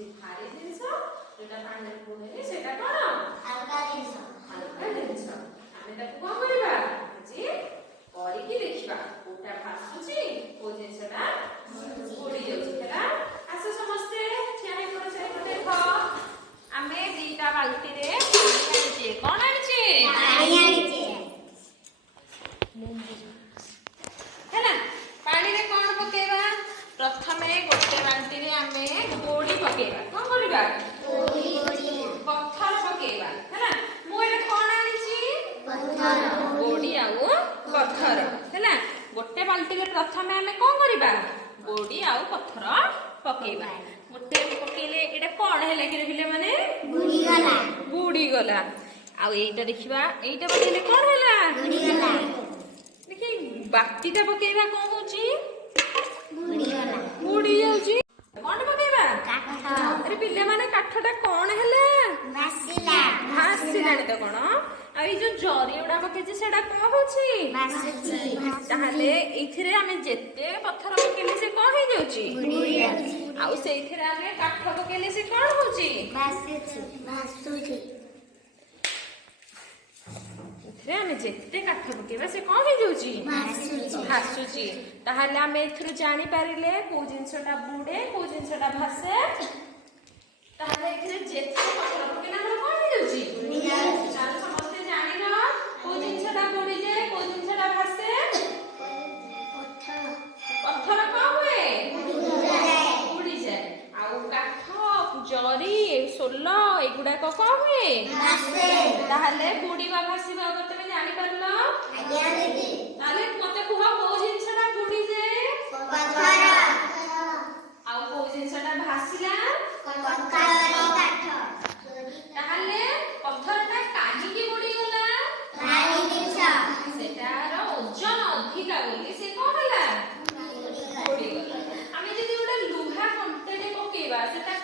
ହଉଛି ଭାରି ଜିନିଷ, ଯୋଉଟା ପାଣିରେ ପକେଇଲେ ସେଟା କଣ ହାଲକା ଜିନିଷ। ହାଲକା ଜିନିଷ। ଆମେ ତାକୁ କଣ କରିବା ଆଜି କରିକି ଦେଖିବା କୋଉଟା ଭାସୁଛି କୋଉ ଜିନିଷଟା ବୁଡି ଯାଉଛି। ହେଲା ଆସ ସମସ୍ତେ ଠିଆ ହେଇ ପଡ ଚାରିପଟେ ଦେଖ। ଆମେ ଦିଟା ବାଲ୍ଟିରେ ପାଣି ଆଣିଛେ। କଣ ଆଣିଛେ? ପାଣି ଆଣିଛେ। ହେଲା ପାଣିରେ କଣ ପକେଇବା? ପ୍ରଥମେ ଗୋଟେ ବାଲ୍ଟିରେ ଆମେ ଗୋଡି ପକେଇବା। କଣ କରିବା? ପଥର ପକେଇବା। ହେଲା ମୁଁ ଏଇଟା କଣ ଆଣିଛି? ଗୋଡି ଆଉ ପଥର। ହେଲା ଗୋଟେ ବାଲ୍ଟିରେ ପ୍ରଥମେ ଆମେ କଣ କରିବା? ଗୋଡି ଆଉ ପଥର ପକେଇବା। ଗୋଟେ ପକେଇଲେ ଏଇଟା କଣ ହେଲା କି ପିଲାମାନେ? ବୁଡିଗଲା। ଆଉ ଏଇଟା ଦେଖିବା, ଏଇଟା ପକେଇଲେ କଣ ହେଲା? ଦେଖି ବାକିଟା ପକେଇବା କଣ ହଉଛି? ବୁଡି ଯାଉଛି। କଣ ପକେଇବା? ଆରେ ପିଲାମାନେ କାଠଟା କଣ ହେଲା? ଭାସିଲାଣି ତ କଣ? ଆଉ ଏଇ ଯୋଉ ଜରି ଗୁଡା ପକେଇଛି ସେଟା କଣ ହଉଛି? ତାହେଲେ ଏଇଥିରେ ଆମେ ଯେତେ ପଥର ପକେଇଲେ ସେ କଣ ହେଇଯାଉଛି? ଆଉ ସେଇଥିରେ ଆମେ କାଠ ପକେଇଲେ ସେ କଣ ହଉଛି? ଏଥିରେ ଆମେ ଯେତେ କାଠ ପକେଇବା ସେ କଣ ହେଇଯାଉଛି? ଭାସୁଛି। ତାହେଲେ ଆମେ ଏଥିରୁ ଜାଣିପାରିଲେ କୋଉ ଜିନିଷଟା ବୁଡେ କୋଉ ଜିନିଷଟା ଭାସେ। ତାହେଲେ ଏଥିରେ ଯେତେ ପଥର ପକେଇଲେ ଆମର କଣ ହେଇଯାଉଛି? ତାହେଲେ ସମସ୍ତେ ଜାଣିଲ କୋଉ ଜିନିଷଟା ବୁଡିଯାଏ କୋଉ ଜିନିଷଟା ଭାସେ। ପଥର କଣ ହୁଏ? ବୁଡିଯାଏ। ଆଉ କାଠ ଜରି ସୋଲ ଏଗୁଡାକ କଣ ହୁଏ? ତାହେଲେ ବୁଡିବା ଭାସିବା ତମେ ଜାଣିପାରିଲ? ତାହେଲେ ମତେ କୁହ କୋଉ ଜିନିଷଟା ବୁଡିଯାଏ ଆଉ କୋଉ ଜିନିଷଟା ଭାସିଲା? ତାହେଲେ ପଥରଟା କାହିଁକି ବୁଡିଗଲା? ସେଟାର ଓଜନ ଅଧିକା ବୋଲି ସେ କଣ ହେଲା? ବୁଡିଗଲା। ଆମେ ଯଦି ଗୋଟେ ଲୁହା କଣ୍ଟାଟେ ପକେଇବା ସେଟା